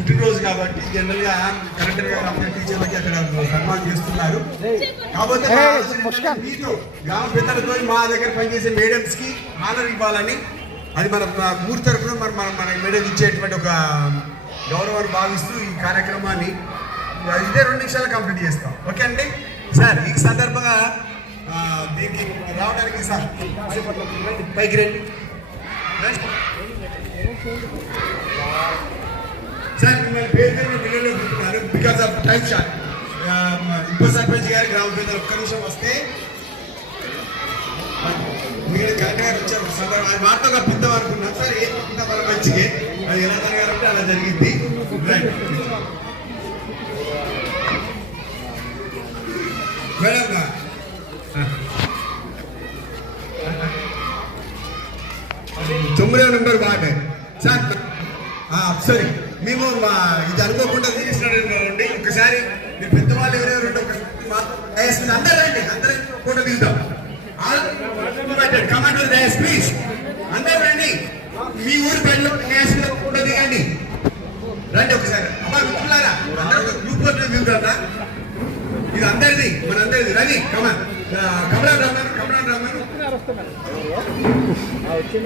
పుట్టినరోజు కాబట్టి జనరల్గా కలెక్టర్ గారు అందరి టీచర్లకి అక్కడ సన్మానం చేస్తున్నారు. కాకపోతే మీతో గ్రామ పెద్దలతో మా దగ్గర పనిచేసే మేడమ్స్కి ఆనర్ ఇవ్వాలని, అది మన ఊరి తరఫున మన మేడం ఇచ్చేటువంటి ఒక గౌరవాన్ని భావిస్తూ ఈ కార్యక్రమాన్ని ఇదే 2 నిమిషాలు కంప్లీట్ చేస్తాం. ఓకే అండి సార్. ఈ సందర్భంగా దీనికి రావడానికి సార్ పైకి రండి సార్. మిమ్మల్ని పేరు పిల్లలు గుర్తున్నారు బికాస్ ఆఫ్ టైం షార్ట్. ఉప సర్పంచ్ గారి గ్రామ పెద్దలు ఒక్క నిమిషం వస్తే మీరు కలెక్టర్ గారు వచ్చారు సందర్భం అది మాటగా పిద్దాం అనుకున్నాం సార్. ఏం చెప్పిందా మన మంచిగా, అది ఎలా జరగాలంటే అలా జరిగింది. మేడం 9వ నెంబర్ వార్డు సార్. సారీ మేము ఇది అనుకోకుండా తీసినటువంటి ఒకసారి మీరు పెద్దవాళ్ళు ఎవరెవరు అందరూ రండి, అందరూ ఫోటో దిగుతాం. కమాండ్ డయాస్ ప్లీజ్, అందరూ రండి. మీ ఊరి పనిలో ఫోటో దిగండి, రండి ఒకసారి. అమ్మా మిత్రులారా అందరూ గ్రూప్ ఫోటో దిగుతారా? ఇది అందరిది, మనందరిది. రండి కమాన్. కమలాన్ రమ్మను.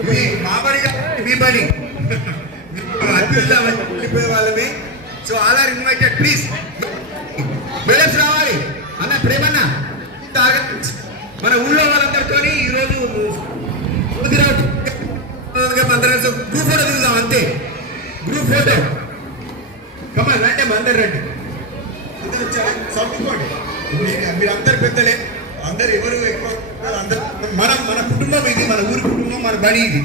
ఇది మా బడి మీ బడి అతిథుల్లో వెళ్ళిపోయే వాళ్ళమే. So all are invited please. Madams రావాలి అన్న, ప్రేమన్న మన ఊళ్ళో వాళ్ళందరితో ఈరోజు అందరం గ్రూప్ ఫోటో దిగుదాం అంతే. గ్రూప్ ఫోటో కమాన్ రండి అమ్మ, అందరు రండి. అందరు వచ్చారా? చదువుకోండి. మీరు అందరు పెద్దలే, అందరు ఎవరు ఎక్కువ అందరు మన కుటుంబం ఇది, మన ఊరి కుటుంబం, మన బడి ఇది.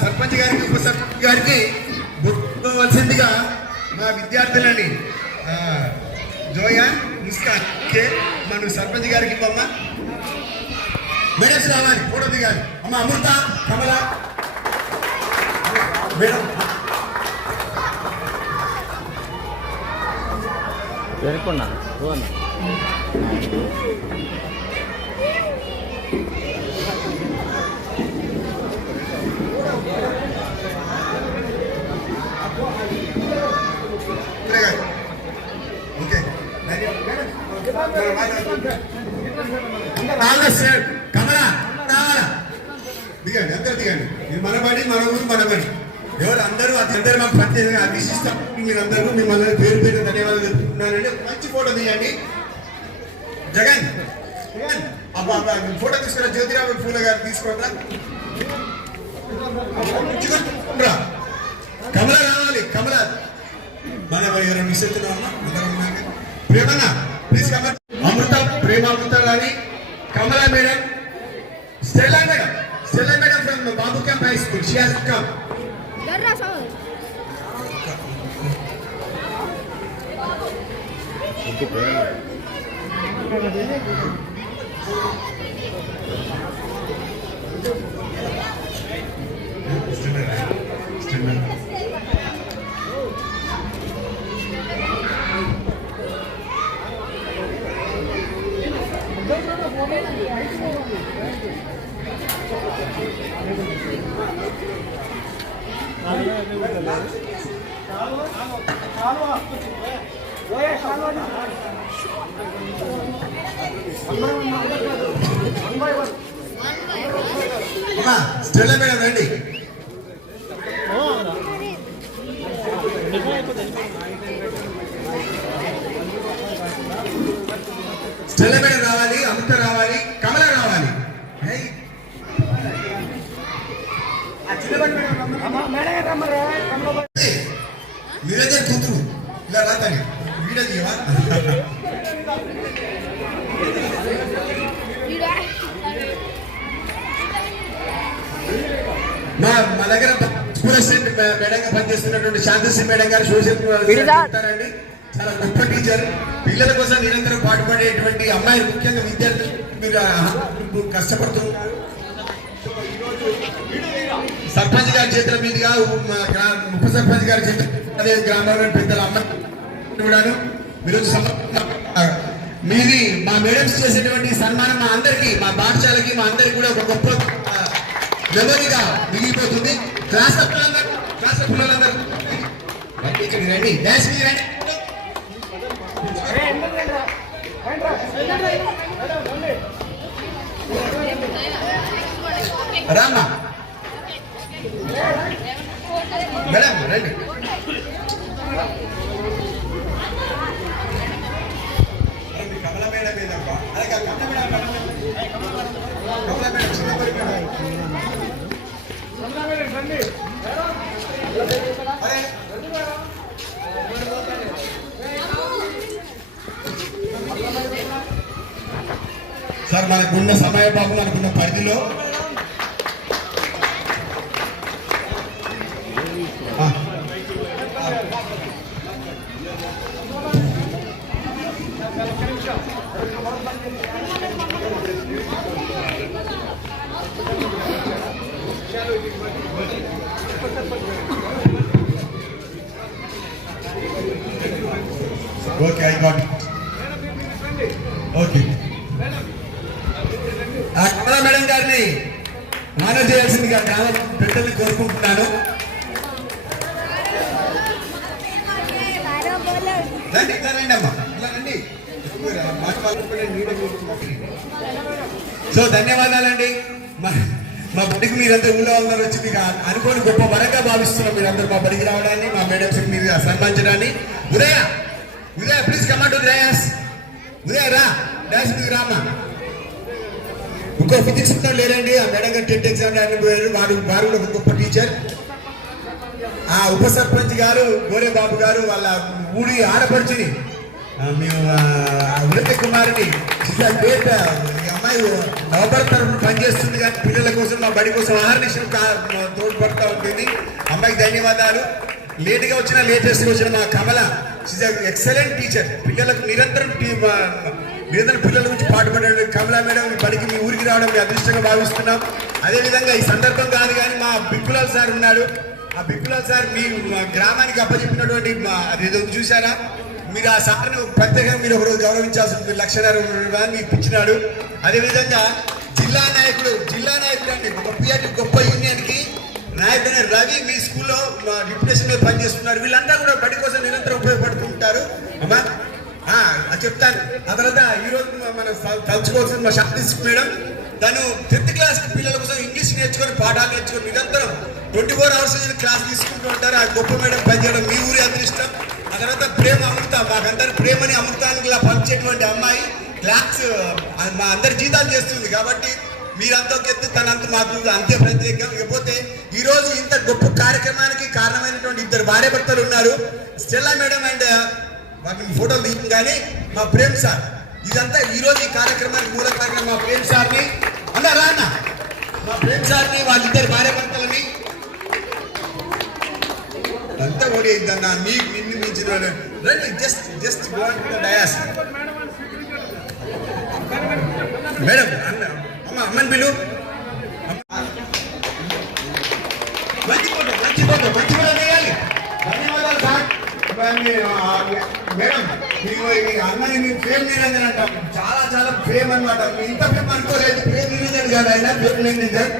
సర్పంచ్ గారికి ఉప సర్పంచ్ గారికి గుర్తువలసిందిగా మా విద్యార్థులని జోయా ముస్కాన్ మన సర్పంచ్ గారికి ఇవ్వమ్మ. మేడమ్స్ రావాలి, ఫోటో దిగాలి. అమ్మ అమృత, కమల మేడం పేర్కొన్నా. కమలా దిగండి, అందరు దిగండి. ఇది మన బడి, మన ఊరు, మన బడి. ఎవరు అందరూ అందరూ మాకు ప్రత్యేకంగా అభిషిస్తాం. మీరందరూ మిమ్మల్ని పేరు పేరు ధన్యవాదాలు చెప్తున్నానండి. మంచి ఫోటో తీయండి. జగన్ అబ్బా ఫోటో తీసుకురా. జ్యోతిరావు పూల గారు తీసుకోరా. కమల రావాలి, కమల మన ఎవరైనా మిస్ అవుతున్నామా? Premanna please Kamal. Amrita, Premamrita Rani, Kamala madam, Stella madam from Babu camp high school. She has come. Stella madam రండి. స్టెల్లా మేడం రావాలి, అమృత రావాలి, కమల రావాలి. మీరైతే కూతురు ఇలా రాతాను వీడియో తీయవా? మా దగ్గర స్కూల్ అసిస్టెంట్ మేడంగా పనిచేస్తున్నటువంటి శాంతశ్రీ మేడం గారు సోషల్ చెప్తారండి. చాలా గొప్ప టీచర్. పిల్లల కోసం నిరంతరం పాటుపడేటువంటి అమ్మాయిలు, ముఖ్యంగా విద్యార్థులు మీరు కష్టపడుతున్నారు. సర్పంచ్ గారి చేతుల మీదుగా, ఉప సర్పంచ్ గారి చేతుల అదే గ్రామంలో పెద్దల అమ్మాయి ఈరోజు మీది మా మేడమ్స్ చేసేటువంటి సన్మానం మా అందరికీ, మా పాఠశాలకి, మా అందరికి కూడా ఒక గొప్ప మెమరీగా మిగిలిపోతుంది. క్లాస్ పిల్లలందరూ ఇక్కడికి రండి, డాన్స్ మీద రండి. రామ్మా మేడం రండి. కమల మేడం ఏదమ్మా? అలాగే కమల మేడం, కమల మేడం చిన్నపల్లి మేడం. అరే సార్, మనకున్న సమయ బాబు, మనకున్న పరిధిలో okay, I got it. Okay, ఆ కమలా మేడం గారిని ఆనర్ చేయాల్సిందిగా గ్రామ పెద్దల్ని కోరుకుంటున్నాను. రండి, ఇట్లా రండి అమ్మా, ఇట్లా రండి. సో ధన్యవాదాలండి. మా బడికి మీరంతా ఊళ్ళో అందరూ వచ్చి మీకు అనుకోని గొప్ప వరంగా భావిస్తున్నాం. మీరందరూ మా బడికి రావడాన్ని, మా మేడమ్స్ మీరు సన్మానించడాన్ని. ఉదయ ఉదయ ప్లీజ్ కమాండ్ డ్రయాస్. ఉదయ రా, డాన్స్ మీకు రామా. ఇంకో ఫిజిక్స్ లేరండి, ఆ మేడం గారు టెట్ ఎగ్జామ్ రాయడానికి పోయారు. వారు ఒక గొప్ప టీచర్. ఆ ఉప సర్పంచ్ గారు గోరే బాబు గారు వాళ్ళ ఊడి ఆడపడుచుని మేము వృద్ధ కుమారుని పేట ఈ అమ్మాయి నవభారత తరఫున పనిచేస్తుంది. కానీ పిల్లల కోసం, మా బడి కోసం ఆహర్నిశం తోడ్పడుతూ ఉంటుంది. అమ్మాయికి ధన్యవాదాలు. లేట్గా వచ్చిన, లేటెస్ట్గా వచ్చిన మా కమల ఎక్సలెంట్ టీచర్. పిల్లలకు నిరంతరం పిల్లల గురించి పాటుపడే కమలా మేడం బడికి మీ ఊరికి రావడం మీ అదృష్టంగా భావిస్తున్నాం. అదేవిధంగా ఈ సందర్భం కాదు కానీ మా బిక్కులాల్ సార్ ఉన్నాడు. ఆ బిక్కులాల్ సార్ మీ గ్రామానికి అప్పచెప్పినటువంటి అది చూసారా? మీరు ఆ సార్ను ప్రత్యేకంగా మీరు ఒకరోజు గౌరవించాల్సి ఉంటుంది. 1,50,000 మీకు ఇచ్చినాడు. అదేవిధంగా జిల్లా నాయకుడు అండి, ఒక పిఆర్టీ గొప్ప యూనియన్కి నాయకుడైన రవి మీ స్కూల్లో డిప్యూటేషన్ మీద పనిచేస్తున్నారు. వీళ్ళంతా కూడా బడి కోసం నిరంతరం ఉపయోగపడుతూ ఉంటారు. అమ్మా చెప్తాను. ఆ తర్వాత ఈరోజు మనం తలుచుకోవాల్సిన మా శాంతి మేడం, తను 10th క్లాస్ పిల్లల కోసం ఇంగ్లీష్ నేర్చుకొని, పాఠాలు నేర్చుకొని నిరంతరం 24 hours క్లాస్ తీసుకుంటూ ఉంటారు. ఆ గొప్ప మేడం పనిచేయడం మీ ఊరి అదృష్టం. ఆ తర్వాత ప్రేమ అమృత, మాకందరి ప్రేమని అమృతానికి ఇలా పంచేటువంటి అమ్మాయి క్లాస్ మా అందరి జీతాలు చేస్తుంది. కాబట్టి మీరంతా ఎత్తు, తనంత మాకు అంతే ప్రత్యేకం. ఇకపోతే ఈరోజు ఇంత గొప్ప కార్యక్రమానికి కారణమైనటువంటి 2 భార్యాభర్తలు ఉన్నారు. స్టెల్లా మేడం అండ్ వాటిని ఫోటోలు తీయడం కానీ మా ప్రేమ్ సార్. ఇదంతా ఈరోజు ఈ కార్యక్రమానికి మూల కార్యక్రమం మా ప్రేమ్ సార్ని అన్నారా అన్న, మా ప్రేమ్ సార్ని, వాళ్ళిద్దరు భార్యాభర్తలని అంతా ఓడి అయిందన్న. మీకు నిన్ను మించిన రండి, జస్ట్ డయాస్ మేడం. అమ్మని పిలు. మంచి ఫోటో వేయాలి. ధన్యవాదాలు సార్. మేడం, మీకు అన్నని మీ ప్రేమ్ నిరంజన్ అంటాం. చాలా ప్రేమ్ అనమాట. ఇంత ప్రేమ అనుకోలేదు. ప్రేమ్ నిరంజన్ కాదు ఆయన, Prem Niranjan.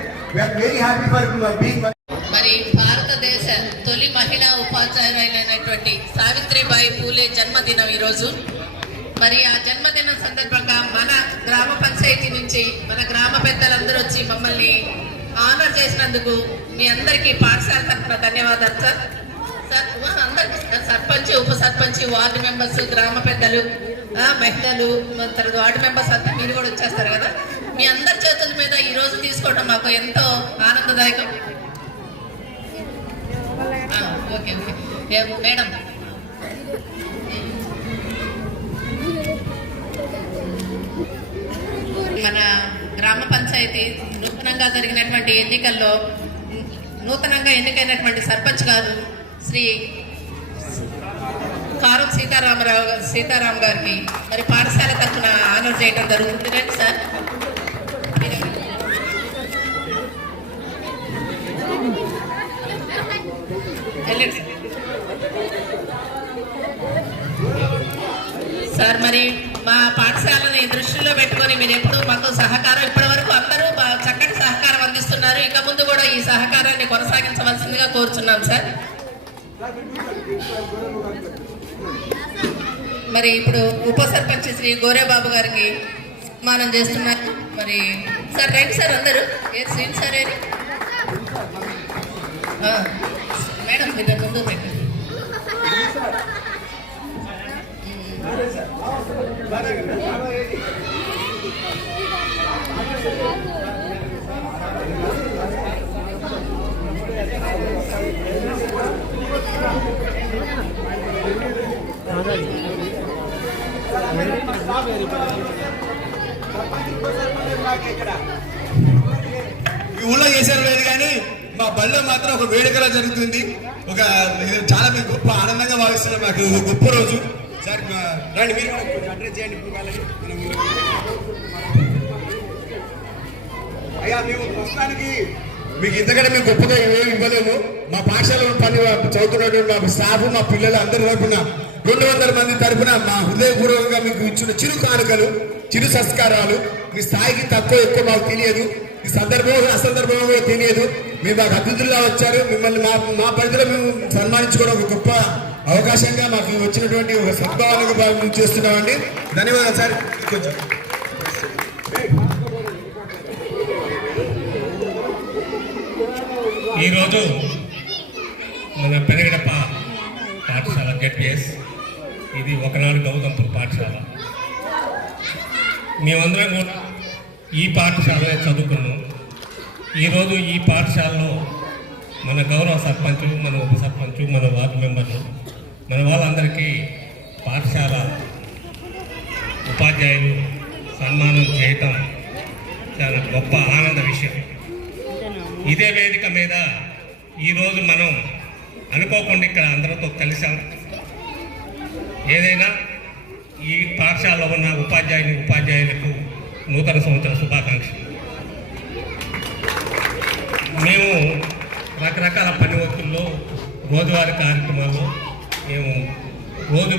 Very happy for being. మరి భారతదేశ తొలి మహిళా ఉపాధ్యాయులైనటువంటి సావిత్రిబాయి పూలే జన్మదినం ఈరోజు. మరి ఆ జన్మదినం సందర్భంగా మన గ్రామ పంచాయతీ నుంచి మన గ్రామ పెద్దలందరూ వచ్చి మమ్మల్ని ఆనర్ చేసినందుకు మీ అందరికీ పాఠశాల తరఫున ధన్యవాదాలు సార్. అందరికీ సర్పంచ్, ఉప సర్పంచ్, వార్డు మెంబర్స్, గ్రామ పెద్దలు, మహిళలు, తర్వాత వార్డు మెంబర్స్ అంతా మీరు కూడా వచ్చేస్తారు కదా. మీ అందరి చేతుల మీద ఈ రోజు తీసుకోవడం మాకు ఎంతో ఆనందదాయకం. ఓకే మేడం, మన గ్రామ పంచాయతీ నూతనంగా జరిగినటువంటి ఎన్నికల్లో నూతనంగా ఎన్నికైనటువంటి సర్పంచ్ గారు శ్రీ కారం సీతారాం గారికి మరి పాఠశాల తరఫున ఆనర్ చేయడం జరుగుతుంది. రండి సార్. సార్, మరి మా పాఠశాలని దృష్టిలో పెట్టుకొని మీరు ఎప్పుడు మాకు సహకారం, ఇప్పటి వరకు అందరూ చక్కటి సహకారం అందిస్తున్నారు. ఇక ముందు కూడా ఈ సహకారాన్ని కొనసాగించవలసిందిగా కోరుచున్నాం సార్. మరి ఇప్పుడు ఉప సర్పంచ్ శ్రీ గోరేబాబు గారికి సన్మానం చేస్తున్నారు. మరి సార్ రండి సార్ అందరూ. ఏ శ్రీన్ సార్ ఏది మేడం మీరు ముందు రండి. ఈ ఊళ్ళో చేశారు లేదు కానీ మా బళ్ళో మాత్రం ఒక వేడుకలా జరుగుతుంది. ఒక ఇది చాలా మేము గొప్ప ఆనందంగా భావిస్తున్నాం. మాకు ఇది ఒక గొప్ప రోజు. సార్ రండి మీరు కూడా కొంచెం అడ్రస్ చేయండి. ఇప్పుడు వాళ్ళని అయ్యా మేము ప్రస్తుతానికి మీకు ఇంతకంటే మేము గొప్పగా ఏమేమి ఇవ్వలేము. మా పాఠశాలలో పని చదువుతున్నటువంటి మా స్టాఫ్ మా పిల్లలు అందరి తరఫున 200 మంది తరఫున మా హృదయపూర్వకంగా మీకు ఇచ్చిన చిరు కానుకలు, చిరు సంస్కారాలు. మీ స్థాయికి తక్కువ ఎక్కువ మాకు తెలియదు. ఈ సందర్భంలో అసందర్భంలో కూడా తెలియదు. మీరు మాకు అతిథులుగా వచ్చారు. మిమ్మల్ని మా పరిధిలో మేము సన్మానించుకోవడం ఒక గొప్ప అవకాశంగా మాకు వచ్చినటువంటి ఒక సద్భావనగా మేము చేస్తున్నామండి. ధన్యవాదాలు సార్. కొంచెం ఈరోజు మన పెనగడప పాఠశాల జెడ్పిఎస్, ఇది ఒకనాడు గౌతంపూర్ పాఠశాల. మేమందరం కూడా ఈ పాఠశాలనే చదువుకున్నాం. ఈరోజు ఈ పాఠశాలలో మన గౌరవ సర్పంచ్, మన ఉప సర్పంచ్, మన వార్డు మెంబర్లు, మన వాళ్ళందరికీ పాఠశాల ఉపాధ్యాయులు సన్మానం చేయటం చాలా గొప్ప ఆనంద విషయం. ఇదే వేదిక మీద ఈరోజు మనం అనుకోకుండా ఇక్కడ అందరితో కలిసాం. ఏదైనా ఈ పాఠశాలలో ఉన్న ఉపాధ్యాయులకు నూతన సంవత్సర శుభాకాంక్షలు. మేము రకరకాల పని ఒత్తుల్లో రోజువారీ కార్యక్రమాల్లో మేము రోజు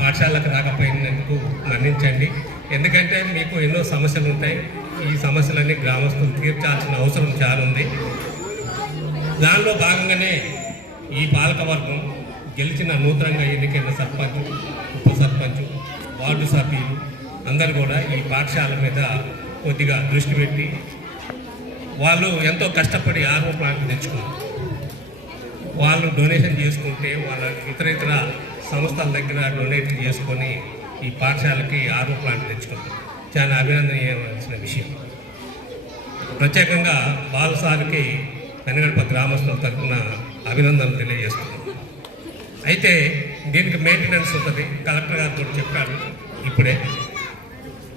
పాఠశాలకు రాకపోయినందుకు మన్నించండి. ఎందుకంటే మీకు ఎన్నో సమస్యలు ఉంటాయి. ఈ సమస్యలన్నీ గ్రామస్తులు తీర్చాల్సిన అవసరం చాలా ఉంది. దానిలో భాగంగానే ఈ పాలకవర్గం గెలిచిన నూతనంగా ఎన్నికైన సర్పంచ్, ఉప సర్పంచ్, వార్డు సభ్యులు అందరూ కూడా ఈ పాఠశాల మీద కొద్దిగా దృష్టి పెట్టి వాళ్ళు ఎంతో కష్టపడి ఆర్వో ప్లాంట్ తెచ్చుకున్నారు. వాళ్ళు డొనేషన్ చేసుకుంటే వాళ్ళ ఇతర సంస్థల దగ్గర డొనేట్ చేసుకొని ఈ పాఠశాలకి ఆర్వో ప్లాంట్ తెచ్చుకున్నారు. చాలా అభినందనీయవలసిన విషయం. ప్రత్యేకంగా బాలసారికి పెనగడప గ్రామస్తుల తరఫున అభినందనలు తెలియజేస్తున్నాం. అయితే దీనికి మెయింటెనెన్స్ ఉంటుంది. కలెక్టర్ గారు కూడా చెప్పారు ఇప్పుడే.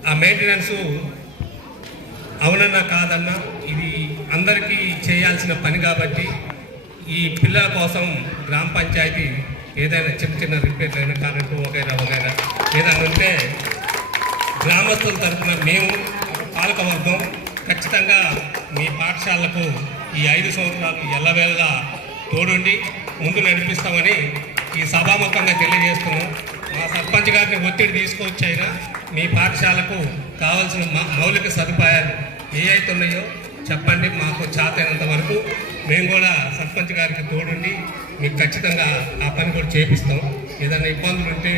ఆ మెయింటెనెన్స్ అవునన్నా కాదన్నా ఇది అందరికీ చేయాల్సిన పని కాబట్టి ఈ పిల్లల కోసం గ్రామ పంచాయతీ ఏదైనా చిన్న రిపేర్లు అయినా కరెంటు వగైరా ఏదైనా ఉంటే గ్రామస్తుల తరఫున మేము పాలకవర్గం ఖచ్చితంగా మీ పాఠశాలకు ఈ 5 సంవత్సరాలు ఎల్లవేళలా తోడుండి ముందు నడిపిస్తామని ఈ సభాముఖంగా తెలియజేస్తున్నాం. మా సర్పంచ్ గారిని ఒత్తిడి తీసుకొచ్చైనా మీ పాఠశాలకు కావాల్సిన మౌలిక సదుపాయాలు ఏ ఉన్నాయో చెప్పండి. మాకు చేతైనంత వరకు మేము కూడా సర్పంచ్ గారికి తోడుండి మీకు ఖచ్చితంగా ఆ పని కూడా చేపిస్తాం. ఏదైనా ఇబ్బందులు ఉంటే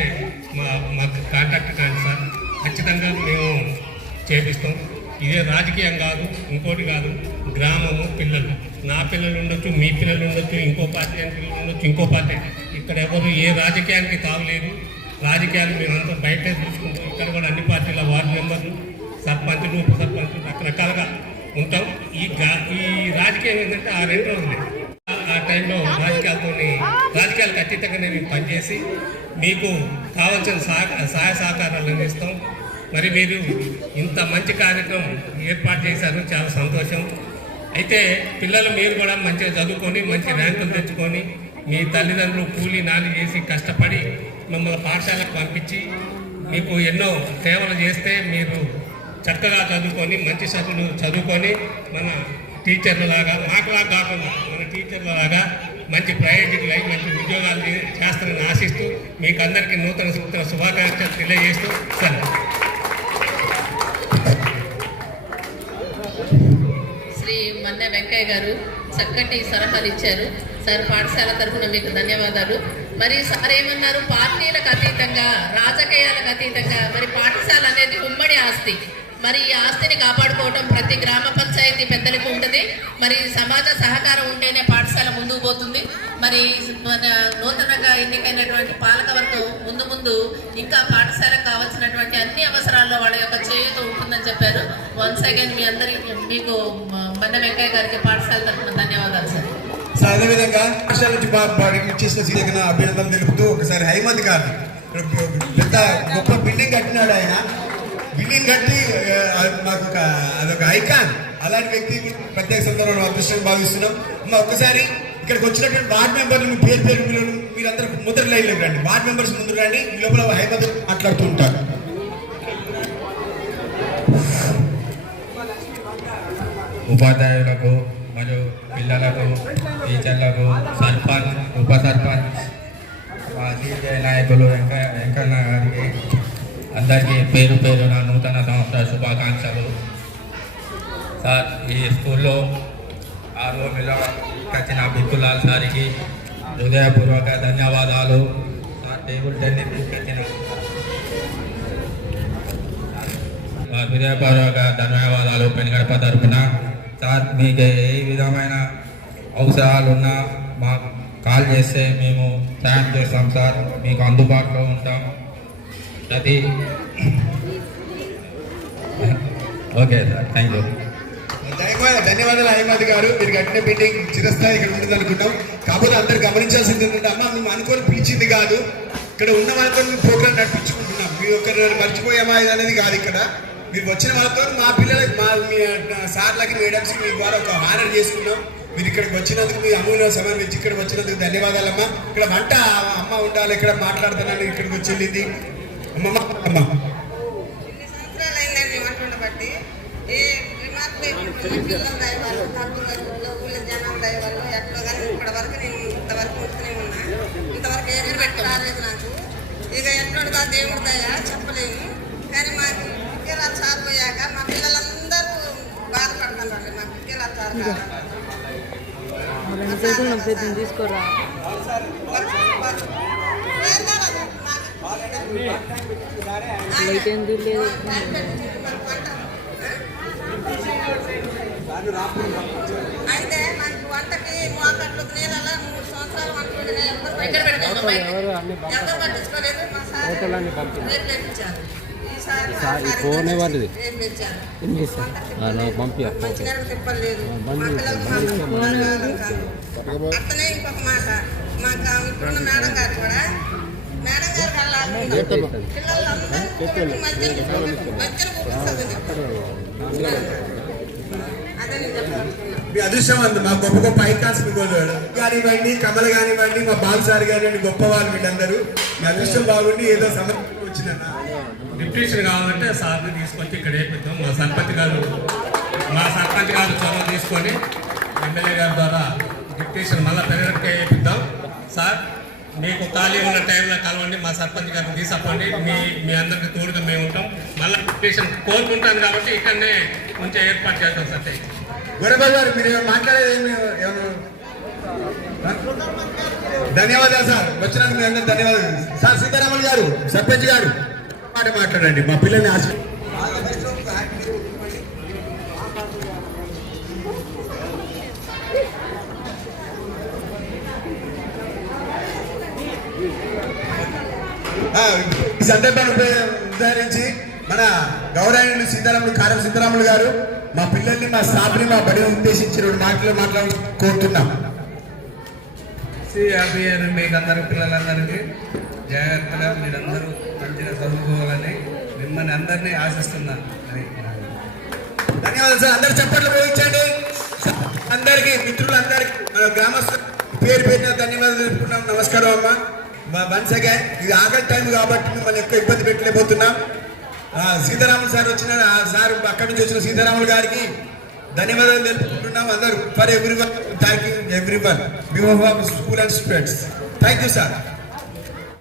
మాకు కాంటాక్ట్ కాండి సార్, ఖచ్చితంగా మేము చేపిస్తాం. ఇదే రాజకీయం కాదు, ఇంకోటి కాదు. గ్రామము పిల్లలు, నా పిల్లలు ఉండొచ్చు, మీ పిల్లలు ఉండొచ్చు, ఇంకో పార్టీ పిల్లలు ఉండొచ్చు, ఇంకో పార్టీ. ఇక్కడ ఎవరు ఏ రాజకీయానికి తాగలేదు. రాజకీయాలు మేమంతా బయటే చూసుకుంటాం. ఇక్కడ కూడా అన్ని పార్టీల వార్డు మెంబర్లు, సర్పంచులు, ఉప సర్పంచులు రకరకాలుగా ఉంటాం. ఈ రాజకీయం ఏంటంటే ఆ 2 రోజులే. ఆ టైంలో రాజకీయాలకు అతీతంగా మేము పనిచేసి మీకు కావాల్సిన సహాయ సహకారాలు అందిస్తాం. మరి మీరు ఇంత మంచి కార్యక్రమం ఏర్పాటు చేశారు, చాలా సంతోషం. అయితే పిల్లలు మీరు కూడా మంచిగా చదువుకొని మంచి ర్యాంకులు తెచ్చుకొని మీ తల్లిదండ్రులు కూలీ నాలి చేసి కష్టపడి మిమ్మల్ని పాఠశాలకు పంపించి మీకు ఎన్నో సేవలు చేస్తే మీరు చక్కగా చదువుకొని మంచి చదువులు చదువుకొని మన టీచర్లలాగా మాకులాగా కాకుండా మన టీచర్లలాగా మంచి ప్రయోజకులై మంచి ఉద్యోగాలు చేస్తారని ఆశిస్తూ మీకు అందరికీ నూతన సంవత్సర శుభాకాంక్షలు తెలియజేస్తూ సరే. శ్రీ మన్నె వెంకయ్య గారు చక్కటి సలహాలు ఇచ్చారు. సార్ పాఠశాల తరఫున మీకు ధన్యవాదాలు. మరి సార్ ఏమన్నారు, పార్టీలకు అతీతంగా రాజకీయాలకు అతీతంగా మరి పాఠశాల అనేది ఉమ్మడి ఆస్తి. మరి ఈ ఆస్తిని కాపాడుకోవడం ప్రతి గ్రామ పంచాయతీ పెద్దలకు ఉంటుంది. మరి సమాజ సహకారం ఉంటేనే పాఠశాల ముందుకు పోతుంది. మరి మన నూతనంగా ఎన్నికైనటువంటి పాలకవర్గం ముందు ముందు ఇంకా పాఠశాలకు కావాల్సినటువంటి అన్ని అవసరాల్లో వాళ్ళ యొక్క చేయూత ఉంటుందని చెప్పారు. వన్స్ అగైన్ మీ అందరికీ మీకు మన్న వెంకయ్య గారికి పాఠశాల తరఫున ధన్యవాదాలు సార్. సో అదేవిధంగా పాఠశాల నుంచి చేసిన సీతకు అభినందనలు తెలుపుతూ ఒకసారి హైమద్ గారు పెద్ద గొప్ప బిల్డింగ్ కట్టినాడు. ఆయన బిల్డింగ్ కట్టి మాకు అదొక ఐకాన్. అలాంటి వ్యక్తి ప్రత్యేక సందర్భంలో అదృష్టం భావిస్తున్నాం. ఒక్కసారి ఇక్కడికి వచ్చినటువంటి వార్డ్ మెంబర్లు మీ పేరు పేరు మీరందరూ ముందర లైన్లోకి రండి. వార్డ్ మెంబర్స్ ముందు రండి. ఈ లోపల హైమద్ మాట్లాడుతూ ఉంటారు. ఉపాధ్యాయులకు మరియు పిల్లలకు, టీచర్లకు, సర్పంచ్, ఉప సర్పంచ్, మా సీనియర్ నాయకులు వెంకన్న గారికి అందరికీ పేరు పేరున నూతన సంవత్సర శుభాకాంక్షలు. సార్, ఈ స్కూల్లో 6వ వచ్చిన బిక్కులాల్ సార్కి హృదయపూర్వక ధన్యవాదాలు. సార్, టేబుల్ టెన్నిస్ తీసుకొచ్చిన హృదయపూర్వక ధన్యవాదాలు పెనుగడప తరఫున. సార్, మీకు ఏ విధమైన అవసరాలున్నా మాకు కాల్ చేస్తే మేము సాయం చేస్తాం సార్. మీకు అందుబాటులో ఉంటాం. అది ఓకే సార్, థ్యాంక్ యూ. ధన్యవాదాలు హైమద్ గారు. మీరు కట్టిన బిల్డింగ్ చిరస్థాయి ఇక్కడ ఉంటుంది అనుకుంటాం. కాకపోతే అందరు గమనించాల్సింది ఏంటంటే, అమ్మ మేము అనుకోని పిలిచింది కాదు, ఇక్కడ ఉన్న వాళ్ళతో మేము ప్రోగ్రామ్ నడిపించుకుంటున్నాం. మీ ఒక్కరు మర్చిపోయామా ఇది అనేది కాదు. ఇక్కడ మీరు వచ్చిన వాళ్ళతో మా పిల్లలకి మీ సార్లకి మేడమ్స్కి మీ ద్వారా ఒక ఆనర్ చేసుకున్నాం. మీరు ఇక్కడికి వచ్చినందుకు మీ అమూల్య సమయం ఇచ్చి ఇక్కడికి వచ్చినందుకు ధన్యవాదాలమ్మా. ఇక్కడ వంట అమ్మ ఉండాలి, ఇక్కడ మాట్లాడుతున్నాను, ఇక్కడికి వచ్చింది అమ్మమ్మ. అమ్మ జనం డ్రైవర్లు ఎట్లా కానీ ఇప్పటివరకు నేను ఇంతవరకు ఉంటూనే ఉన్నా. ఇంతవరకు ఏమీ పెట్టరాలేదు నాకు. ఇక ఎట్లా దేవుడి దయ చెప్పలేము. కానీ మాకు పిల్లలు సారిపోయాక మా పిల్లలందరూ బాధపడుతున్నారు. మా పిల్లలు సార్ తీసుకోరా అయితే నాకు వంటకి మోకట్లు నీళ్ళ 3 సంవత్సరాలు వంట ఎవరు పట్టించుకోలేదు. మా సార్ ఈసారి ఫోన్ ఇవ్వండి తిప్పలేదు. అట్లనే ఇంకొక మాట, మాకు ఇప్పుడున్న మేడం గారు కూడా మేడం గారు పిల్లలందరూ మధ్యన అదే నేను చెప్పాను. మీ అదృష్టం అంది. మా గొప్ప గొప్ప ఐకాన్స్ కానివ్వండి, కమల్ కానివ్వండి, మా బాబు సార్ కానివ్వండి, గొప్ప వాళ్ళు వీళ్ళందరూ. మీ అదృష్టం బాగుండి ఏదో సమస్య వచ్చిందన్న. డిప్యూషన్ కావాలంటే సార్ని తీసుకొచ్చి ఇక్కడ వేపిద్దాం. మా సర్పంచ్ గారు చొరవ తీసుకొని ఎమ్మెల్యే గారి ద్వారా డిప్యూషన్ మళ్ళీ పెరగట్టే వేపిద్దాం. సార్, మీకు ఖాళీ ఉన్న టైంలో కలవండి, మా సర్పంచ్ గారిని తీసుకపోండి. మీ అందరికీ తోడుగా మేము ఉంటాం. మళ్ళీ డిప్యూషన్ కోరుకుంటాం కాబట్టి ఇక్కడనే కొంచెం ఏర్పాటు చేస్తాం సార్. గురబాబు గారు, మీరు మాట్లాడేది ధన్యవాదాలు సార్. వచ్చినందుకు మీ అందరూ ధన్యవాదాలు సార్. సీతారామన్ గారు, సర్పంచ్ గారు మాట్లాడండి. మా పిల్లల్ని ఈ సందర్భాన్ని ఉదాహరించి మన గౌరవనీయులు కారం సీతారాములు గారు మా పిల్లల్ని, మా స్టాఫ్ని, మా బడిని ఉద్దేశించి 2 మాటలు కోరుతున్నాం. మీకు అందరూ పిల్లలందరికీ జాగ్రత్తగా మీరందరూ మంచిగా చదువుకోవాలని మిమ్మల్ని అందరినీ ఆశిస్తున్నాను. ధన్యవాదాలు సార్. అందరు చప్పట్లు పోయించండి. అందరికీ మిత్రులందరికీ గ్రామస్తులు పేరు పెట్టిన ధన్యవాదాలు తెలుపుకున్నాం. నమస్కారం అమ్మ. వన్స్ అగైన్ ఇది ఆఖరి టైం కాబట్టి మిమ్మల్ని ఎక్కువ ఇబ్బంది పెట్టలేకపోతున్నాం. సీతారాములు సార్ వచ్చిన సార్ అక్కడి నుంచి వచ్చిన సీతారాములు గారికి ధన్యవాదాలు తెలుపుకుంటున్నాం. అందరూ for everyone, thank you everyone, behalf of school and students. Thank you sir.